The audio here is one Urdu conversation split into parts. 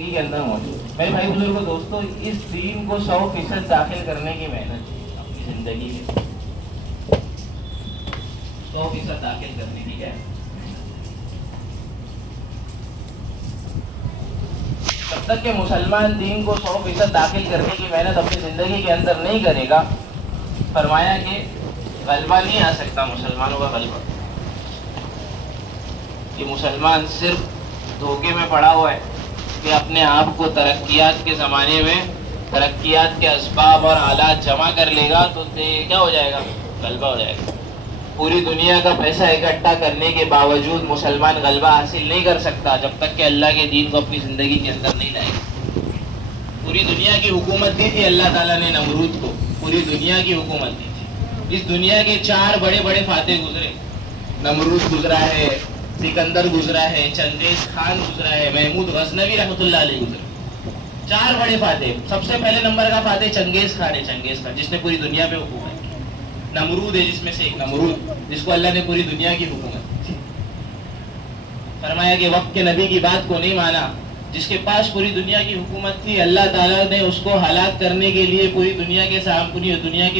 زندگی کے اندر موجود ہے۔ میرے بھائی بزرگوں دوستوں، اس دین کو 100% داخل کرنے کی محنت اپنی زندگی میں 100% داخل کرنے کی ہے۔ جب تک کہ مسلمان دین کو 100% داخل کرنے کی محنت اپنی زندگی کے اندر نہیں کرے گا، فرمایا کہ غلبہ نہیں آ سکتا مسلمانوں کا غلبہ۔ یہ مسلمان صرف دھوکے میں پڑا ہوا ہے کہ اپنے آپ کو ترقیات کے زمانے میں ترقیات کے اسباب اور آلات جمع کر لے گا تو کیا ہو جائے گا؟ غلبہ ہو جائے گا۔ پوری دنیا کا پیسہ اکٹھا کرنے کے باوجود مسلمان غلبہ حاصل نہیں کر سکتا جب تک کہ اللہ کے دین کو اپنی زندگی کے اندر نہیں لائے گا۔ پوری دنیا کی حکومت دی تھی اللہ تعالیٰ نے نمرود کو، پوری دنیا کی حکومت دی تھی۔ اس دنیا کے 4 بڑے بڑے فاتح گزرے، نمرود گزرا ہے، سکندر گزرا ہے، چنگیز خان گزرا ہے، محمود غزنوی رحمۃ اللہ علیہ گزرا۔ 4 بڑے فاتح۔ سب سے پہلے نمبر کا فاتح چنگیز خان ہے، چنگیز خان جس نے پوری دنیا پہ حکومت کی۔ نمرود ہے جس میں سے ایک نمرود، جس کو اللہ نے پوری دنیا کی حکومت کی۔ فرمایا کہ وقت کے نبی کی بات کو نہیں مانا، جس کے پاس پوری دنیا کی حکومت تھی، اللہ تعالیٰ نے اس کو ہلاک کرنے کے لیے پوری دنیا کے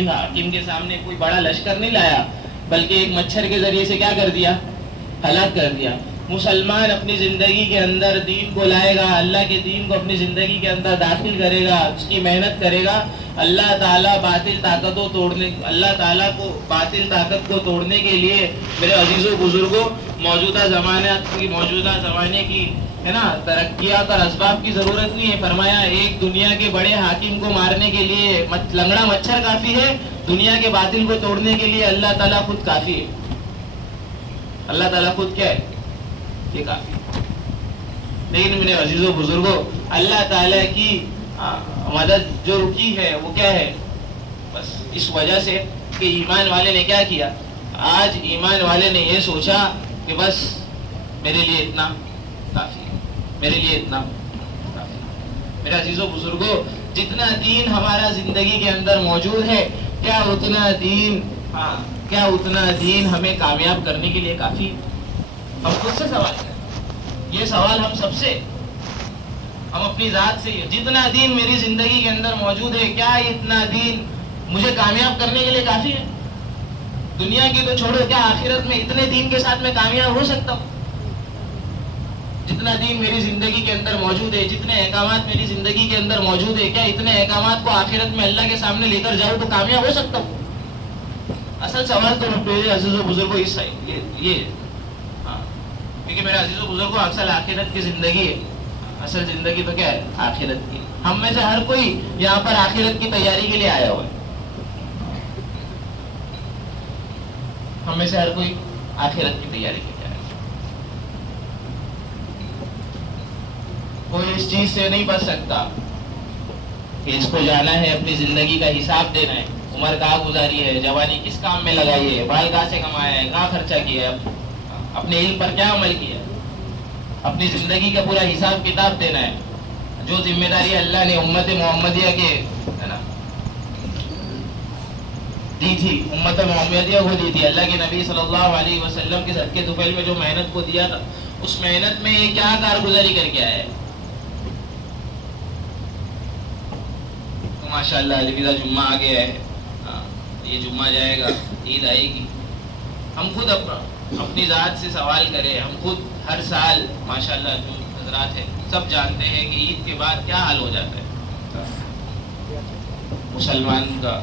حاکم کے سامنے کوئی بڑا لشکر نہیں لایا، بلکہ ایک مچھر کے ذریعے سے کیا کر دیا؟ ہلاک کر دیا۔ مسلمان اپنی زندگی کے اندر دین کو لائے گا، اللہ کے دین کو اپنی زندگی کے اندر داخل کرے گا، اس کی محنت کرے گا، اللہ تعالیٰ اللہ تعالیٰ کو باطل طاقت کو توڑنے کے لیے میرے عزیزوں بزرگوں موجودہ زمانے کی ہے نا ترقیات اور اسباب کی ضرورت نہیں ہے۔ فرمایا ایک دنیا کے بڑے حاکم کو مارنے کے لیے لنگڑا مچھر کافی ہے، دنیا کے باطل کو توڑنے کے لیے اللہ تعالیٰ خود کافی ہے۔ اللہ تعالیٰ خود کیا ہے؟ یہ کافی ہے۔ لیکن میرے عزیزوں بزرگوں، اللہ تعالیٰ کی مدد جو رکی ہے وہ کیا ہے؟ بس اس وجہ سے کہ ایمان والے نے کیا کیا؟ آج ایمان والے نے یہ سوچا کہ بس میرے لیے اتنا کافی ہے، میرے لیے اتنا کافی ہے۔ میرے عزیزوں بزرگوں، جتنا دین ہمارا زندگی کے اندر موجود ہے، کیا اتنا دین ہمیں کامیاب کرنے کے لیے کافی ہے؟ ہم خود سے سوال کریں، یہ سوال ہم سب سے، ہم اپنی ذات سے، جتنا دین میری زندگی کے اندر موجود ہے، کیا اتنا دین مجھے کامیاب کرنے کے لیے کافی ہے؟ دنیا کی تو چھوڑو، کیا آخرت میں اتنے دین کے ساتھ میں کامیاب ہو سکتا ہوں؟ جتنا دین میری زندگی کے اندر موجود ہے، جتنے احکامات میری زندگی کے اندر موجود ہے، کیا اتنے احکامات کو آخرت میں اللہ کے سامنے لے کر جاؤں تو کامیاب ہو سکتا ہوں؟ اصل سوال تو میرے عزیزوں بزرگوں اس یہ کیونکہ میرے عزیزوں بزرگوں اصل آخرت کی زندگی ہے، اصل زندگی تو کیا ہے؟ آخرت کی۔ ہم میں سے ہر کوئی یہاں پر آخرت کی تیاری کے لیے آیا ہوا ہے، ہم میں سے ہر کوئی آخرت کی تیاری کے لیے آیا ہے۔ کوئی اس چیز سے نہیں بچ سکتا کہ اس کو جانا ہے، اپنی زندگی کا حساب دینا ہے، عمر کہاں گزاری ہے، جوانی کس کام میں لگائی ہے، بال کہاں سے کمایا ہے، کہاں خرچہ کیا ہے، اپنے علم پر کیا عمل کیا ہے، اپنی زندگی کا پورا حساب کتاب دینا ہے۔ جو ذمہ داری اللہ نے امت محمدیہ کے ہے نا دی تھی، امت محمدیہ کو دی تھی، اللہ کے نبی صلی اللہ علیہ وسلم کے صدقے طفیل میں جو محنت کو دیا تھا، اس محنت میں یہ کیا کارگزاری کر کے آیا ہے؟ ماشاء اللہ الوداع جمعہ آ گیا ہے، یہ جمعہ جائے گا، عید آئے گی۔ ہم خود اپنی ذات سے سوال کریں، ہم خود ہر سال ماشاءاللہ جو حضرات ہیں سب جانتے ہیں کہ عید کے بعد کیا حال ہو جاتا ہے۔ مسلمان کا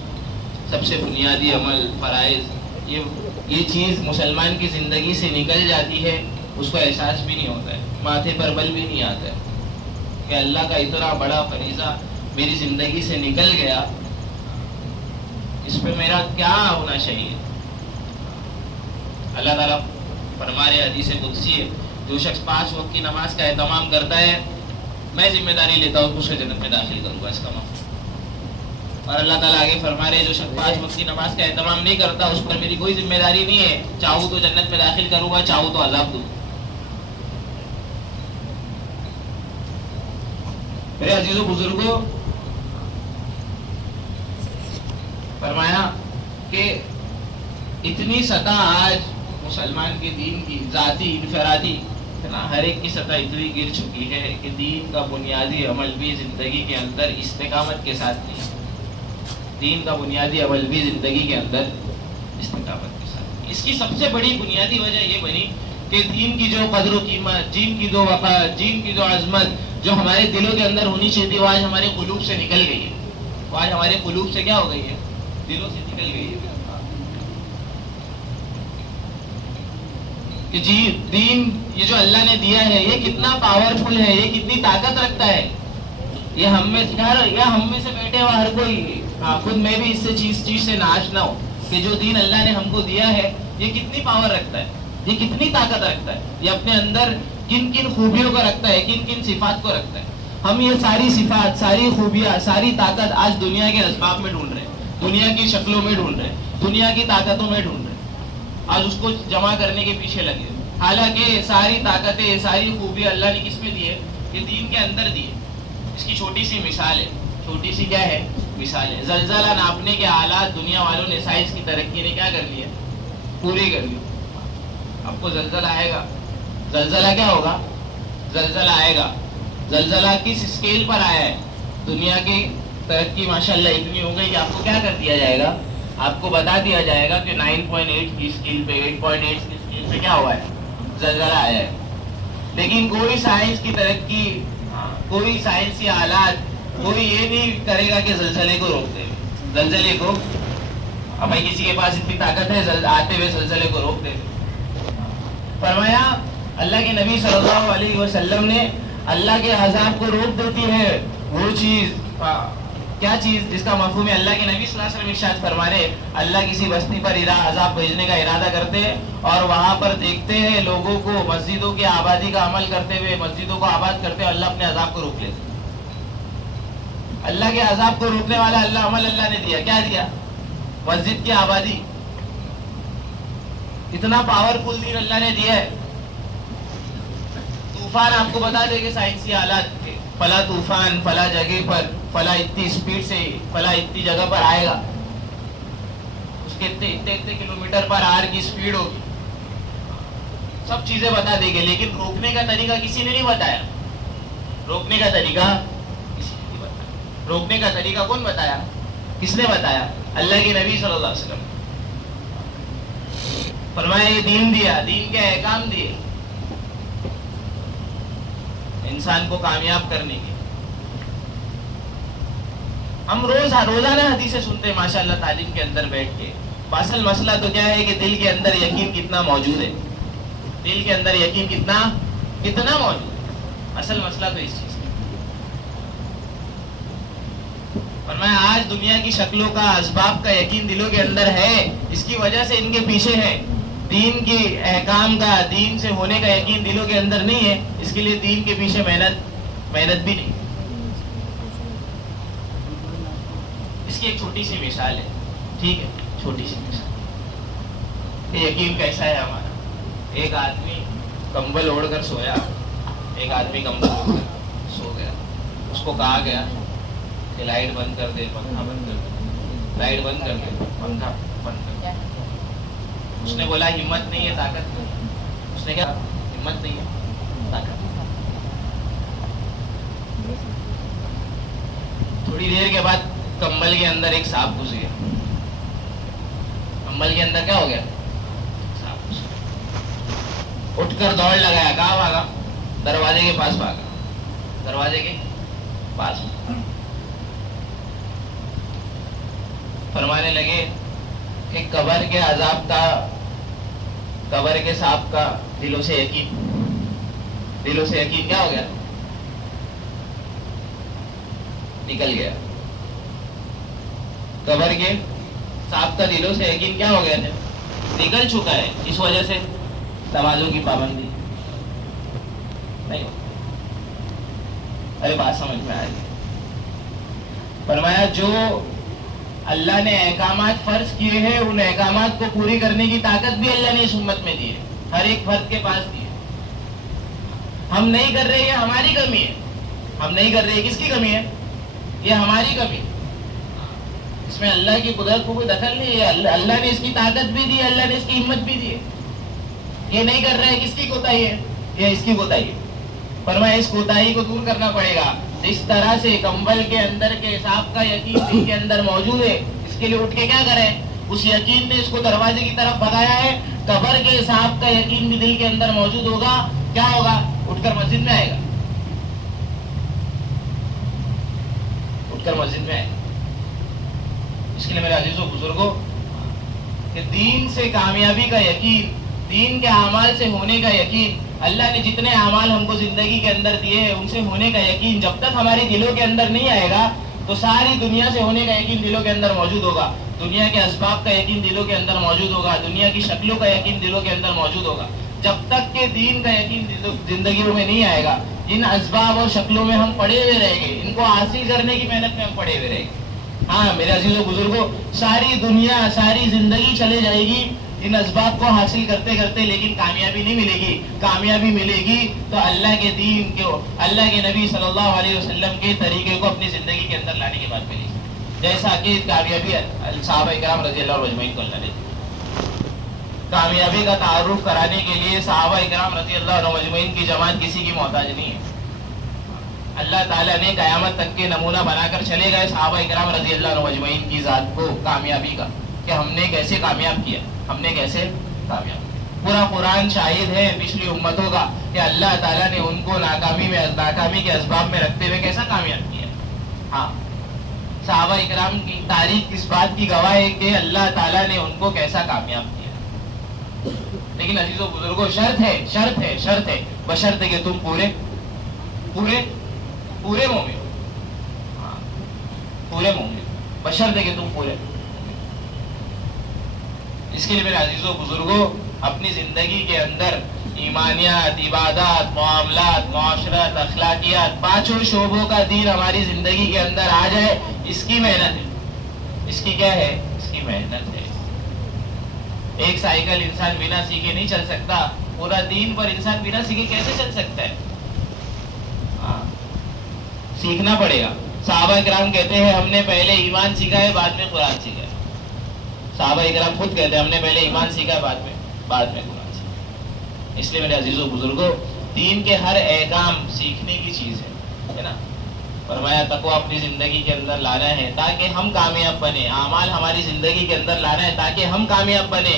سب سے بنیادی عمل فرائض، یہ چیز مسلمان کی زندگی سے نکل جاتی ہے، اس کو احساس بھی نہیں ہوتا ہے، ماتھے پر بل بھی نہیں آتا ہے کہ اللہ کا اتنا بڑا فریضہ میری زندگی سے نکل گیا، اس پہ میرا کیا ہونا چاہیے۔ اللہ تعالیٰ فرما رہے حدیث قدسی ہے، جو شخص 5 وقت کی نماز کا اہتمام کرتا ہے، میں ذمہ داری لیتا ہوں کہ اسے جنت میں داخل کروں گا، اس کا مفہوم۔ اور اللہ تعالیٰ آگے فرما رہے جو شخص 5 وقت کی نماز کا اہتمام نہیں کرتا، اس پر میری کوئی ذمہ داری نہیں ہے، چاہوں تو جنت میں داخل کروں گا، چاہوں تو عذاب دوں۔ میرے عزیزوں بزرگوں، فرمایا کہ اتنی سطح آج مسلمان کے دین کی ذاتی انفرادی ہے نا، ہر ایک کی سطح اتنی گر چکی ہے کہ دین کا بنیادی عمل بھی زندگی کے اندر استقامت کے ساتھ نہیں ہے۔ دین کا بنیادی عمل بھی زندگی کے اندر استقامت کے ساتھ۔ اس کی سب سے بڑی بنیادی وجہ یہ بنی کہ دین کی جو قدر و قیمت، دین کی جو وقار، دین کی جو عظمت جو ہمارے دلوں کے اندر ہونی چاہیے تھی، وہ آج ہمارے قلوب سے نکل گئی ہے۔ وہ آج ہمارے قلوب سے کیا ہو گئی ہے؟ دلوں سے نکل گئی ہے کہ جی دین یہ جو اللہ نے دیا ہے یہ کتنا پاورفل ہے، یہ کتنی طاقت رکھتا ہے۔ یہ ہم میں سے بیٹھے ہوا ہر کوئی، خود میں بھی اس سے چیز سے ناآشنا ہو کہ جو دین اللہ نے ہم کو دیا ہے یہ کتنی پاور رکھتا ہے، یہ کتنی طاقت رکھتا ہے، یہ اپنے اندر کن کن خوبیوں کو رکھتا ہے، کن کن صفات کو رکھتا ہے۔ ہم یہ ساری صفات، ساری خوبیاں، ساری طاقت آج دنیا کے اسباب میں ڈھونڈ رہے ہیں، دنیا کی شکلوں میں ڈھونڈ رہے ہیں، دنیا کی طاقتوں میں ڈھونڈ رہے ہیں، آج اس کو جمع کرنے کے پیچھے لگے۔ حالانکہ ساری طاقتیں، ساری خوبیاں اللہ نے کس میں دی ہے؟ یہ دین کے اندر دی ہے۔ اس کی چھوٹی سی مثال ہے، چھوٹی سی کیا ہے؟ مثال ہے۔ زلزلہ ناپنے کے آلات دنیا والوں نے، سائنس کی ترقی نے کیا کر لی ہے؟ پوری کر لی۔ آپ کو زلزلہ آئے گا، زلزلہ کیا ہوگا؟ زلزلہ آئے گا۔ زلزلہ کس اسکیل پر آیا ہے؟ دنیا کی ترقی ماشاءاللہ اتنی ہو گئی کہ آپ کو کیا کر دیا جائے گا؟ آپ کو بتا دیا جائے گا کہ 9.8 کی اسکیل پہ، 8.8 کی اسکیل پہ کیا ہوا ہے؟ زلزلہ آیا ہے۔ لیکن کوئی سائنس کی ترقی، کوئی سائنسی آلات، کوئی یہ نہیں کرے گا کہ زلزلے کو روک دے۔ زلزلے کو، اب بھائی کسی کے پاس اتنی طاقت ہے آتے ہوئے زلزلے کو روک دے۔ فرمایا اللہ کے نبی صلی اللہ علیہ وسلم نے اللہ کے عذاب کو روک دیتی ہے وہ چیز، کیا چیز؟ جس کا مفہوم ہے اللہ کے نبی صلی اللہ علیہ وسلم ارشاد فرما رہے اللہ کسی بستی پر عذاب بھیجنے کا ارادہ کرتے ہیں اور وہاں پر دیکھتے ہیں لوگوں کو مسجدوں کی آبادی کا عمل کرتے ہوئے، مسجدوں کو آباد کرتے ہوئے، اللہ اپنے عذاب کو روک لیتے۔ اللہ کے عذاب کو روکنے والا اللہ نے دیا، کیا دیا؟ مسجد کی آبادی۔ اتنا پاورفل دین اللہ نے دیا ہے۔ طوفان آپ کو بتا دے کہ سائنسی آلات کے فلاں طوفان فلاں جگہ پر فلاں اتنی سپیڈ سے فلاں اتنی جگہ پر آئے گا، اس کے اتنے کلومیٹر پر آر کی سپیڈ ہوگی، سب چیزیں بتا دے گے۔ لیکن روکنے کا طریقہ کسی نے نہیں بتایا۔ روکنے کا طریقہ کسی نے نہیں بتایا۔ روکنے کا طریقہ کون بتایا؟ کس نے بتایا؟ اللہ کے نبی صلی اللہ علیہ وسلم۔ فرمایا یہ دین دیا، دین کے احکام دیے انسان کو کامیاب کرنے کے۔ ہم روزانہ حدیثیں سنتے ہیں ماشاءاللہ تعلیم کے اندر بیٹھ کے۔ اصل مسئلہ تو کیا ہے کہ دل کے اندر یقین کتنا موجود ہے، دل کے اندر یقین کتنا موجود ہے۔ اصل مسئلہ تو اس چیز کا۔ فرمایا آج دنیا کی شکلوں کا، اسباب کا یقین دلوں کے اندر ہے، اس کی وجہ سے ان کے پیچھے ہے۔ دین کے احکام کا، دین سے ہونے کا یقین دلوں کے اندر نہیں ہے، اس کے لیے دین کے پیچھے محنت بھی نہیں۔ اس کی ایک چھوٹی سی مثال ہے، ٹھیک ہے، چھوٹی سی مثال۔ یہ یقین کیسا ہے ہمارا؟ ایک آدمی کمبل اوڑھ کر سویا، ایک آدمی کمبل اوڑھ کر سو گیا۔ اس کو کہا گیا کہ لائٹ بند کر دے، پنکھا بند کر دے، لائٹ بند کر دے، پنکھا بند کر دے۔ اس نے بولا ہمت نہیں ہے، طاقت نہیں۔ اس نے کیا؟ ہمت نہیں ہے، طاقت۔ تھوڑی دیر کے بعد کمبل کے اندر ایک سانپ گھس گیا۔ کمبل کے اندر کیا ہو گیا؟ سانپ گھس گیا۔ اٹھ کر دوڑ لگایا، کہاں بھاگا؟ دروازے کے پاس بھاگا، دروازے کے پاس۔ فرمانے لگے کہ قبر کے عذاب کا، قبر کے سانپ کا دلوں سے یقین کیا ہو گیا؟ نکل گیا۔ قبر کے سانپ کا دلوں سے یقین کیا ہو گیا تھا؟ نکل چکا ہے۔ اس وجہ سے نمازوں کی پابندی نہیں ہو۔ ارے بات سمجھ میں آ گئی۔ فرمایا جو اللہ نے احکامات فرض کیے ہیں ان احکامات کو پوری کرنے کی طاقت بھی اللہ نے اس امت میں دی ہے، ہر ایک فرد کے پاس دی ہے۔ ہم نہیں کر رہے، یہ ہماری کمی ہے۔ ہم نہیں کر رہے، کس کی کمی ہے؟ یہ ہماری کمی۔ اس میں اللہ کی قدرت کو کوئی دخل نہیں ہے۔ اللہ نے اس کی طاقت بھی دی، اللہ نے اس کی ہمت بھی دی ہے۔ یہ نہیں کر رہے، کس کی کوتاہی ہے؟ یہ اس کی کوتاہی ہے. فرمایا اس کوتاہی کو دور کرنا پڑے گا. جس طرح سے کمبل کے اندر کے حساب کا یقین دل کے اندر موجود ہے, اس کے لیے اٹھ کے کیا کریں, اس یقین نے اس کو دروازے کی طرف بھگایا ہے. قبر کے حساب کا یقین بھی دل کے اندر موجود ہوگا, کیا ہوگا, اٹھ کر مسجد میں آئے گا, اٹھ کر مسجد میں آئے گا. اس کے لیے میرے عزیزوں بزرگوں کہ دین سے کامیابی کا یقین, دین کے اعمال سے ہونے کا یقین, اللہ نے جتنے اعمال ہم کو زندگی کے اندر دیے ہیں ان سے ہونے کا یقین جب تک ہماری دلوں کے اندر نہیں آئے گا تو ساری دنیا سے ہونے کا یقین دلوں کے اندر موجود ہوگا. دنیا کے اسباب کا یقین دلوں کے اندر موجود ہوگا, دنیا کی شکلوں کا یقین دلوں کے اندر موجود ہوگا. جب تک کہ دین کا یقین زندگیوں میں نہیں آئے گا, جن اسباب اور شکلوں میں ہم پڑے ہوئے رہیں گے, ان کو حاصل کرنے کی محنت میں ہم پڑے ہوئے رہیں گے. ہاں میرے عزیزوں بزرگوں, ساری دنیا ساری زندگی چلے جائے گی ان اسباب کو حاصل کرتے کرتے, لیکن کامیابی نہیں ملے گی. کامیابی ملے گی تو اللہ کے دین کو, اللہ کے نبی صلی اللہ علیہ وسلم کے طریقے کو اپنی زندگی کے اندر لانے کے بعد ملے گی. جیسا کہ کامیابی صحابہ کرام رضی اللہ عنہ اجمعین کو اللہ نے کامیابی کا تعارف کرانے کے لیے صحابہ کرام رضی اللہ عنہ اجمعین کی جماعت کسی کی محتاج نہیں ہے. اللہ تعالیٰ نے قیامت تک کے نمونہ بنا کر چلے گئے صحابہ کرام رضی اللہ عنہ اجمعین کی ذات کو کامیابی کا, کہ ہم نے کیسے کامیاب کیا, ہم نے کیسے کامیاب. پورا قرآن شاہد ہے پچھلی امتوں کا کہ اللہ تعالیٰ نے ان کو ناکامی کے اسباب میں رکھتے ہوئے کیسا کامیاب کیا. ہاں صحابہ اکرام کی تاریخ اس بات کی گواہ ہے کہ اللہ تعالیٰ نے ان کو کیسا کامیاب کیا. لیکن عزیزوں بزرگوں شرط ہے بشرط کہ تم پورے مومن ہو. ہاں پورے مومن, بشرط کہ تم پورے. اس کے لیے میرے عزیزوں بزرگوں اپنی زندگی کے اندر ایمانیات, عبادات, معاملات, معاشرت, اخلاقیات, پانچوں شعبوں کا دین ہماری زندگی کے اندر آ جائے, اس کی محنت ہے. اس کی کیا ہے, اس کی محنت ہے. ایک سائیکل انسان بنا سیکھے نہیں چل سکتا, پورا دین پر انسان بنا سیکھے کیسے چل سکتا ہے. سیکھنا پڑے گا. صحابہ کرام کہتے ہیں ہم نے پہلے ایمان سیکھا ہے بعد میں قرآن سیکھا ہے. صحابہ کرام خود کہتے ہیں ہم نے پہلے ایمان سیکھا ہے بعد میں قرآن سیکھا. اس لیے میرے عزیزوں بزرگوں دین کے ہر احکام سیکھنے کی چیز ہے نا. فرمایا تقویٰ اپنی زندگی کے اندر لانا ہے تاکہ ہم کامیاب بنے, اعمال ہماری زندگی کے اندر لانا ہے تاکہ ہم کامیاب بنے,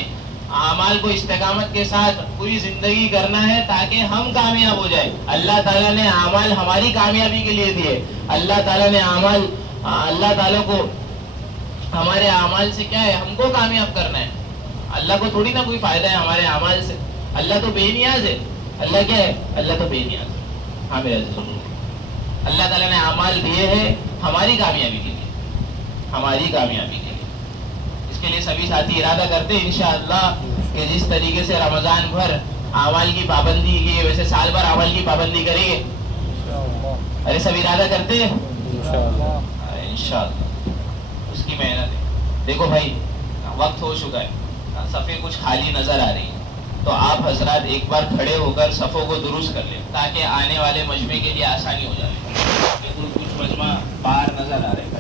اعمال کو استقامت کے ساتھ پوری زندگی کرنا ہے تاکہ ہم کامیاب ہو جائے. اللہ تعالیٰ نے اعمال ہماری کامیابی کے لیے دیے. اللہ تعالیٰ نے اعمال, اللہ تعالیٰ کو ہمارے اعمال سے کیا ہے, ہم کو کامیاب کرنا ہے. اللہ کو تھوڑی نا کوئی فائدہ ہے ہمارے اعمال سے. اللہ تو بے نیاز ہے. اللہ کیا ہے, اللہ تو بے نیاز ہے. ہاں میرے عزیزوں اللہ تعالیٰ نے اعمال دیے ہیں ہماری کامیابی کے لیے, ہماری کامیابی کے لیے. اس کے لیے سبھی ساتھی ارادہ کرتے ہیں انشاءاللہ کہ جس طریقے سے رمضان بھر اعمال کی پابندی کی ویسے سال بھر اعمال کی پابندی کریں گے. ارے سب ارادہ کرتے ہیں انشاءاللہ. اس کی محنت ہے. دیکھو بھائی وقت ہو چکا ہے, صفیں کچھ خالی نظر آ رہی ہیں, تو آپ حضرات ایک بار کھڑے ہو کر صفوں کو درست کر لیں تاکہ آنے والے مجمع کے لیے آسانی ہو جائے. کچھ مجمع باہر نظر آ رہے ہیں.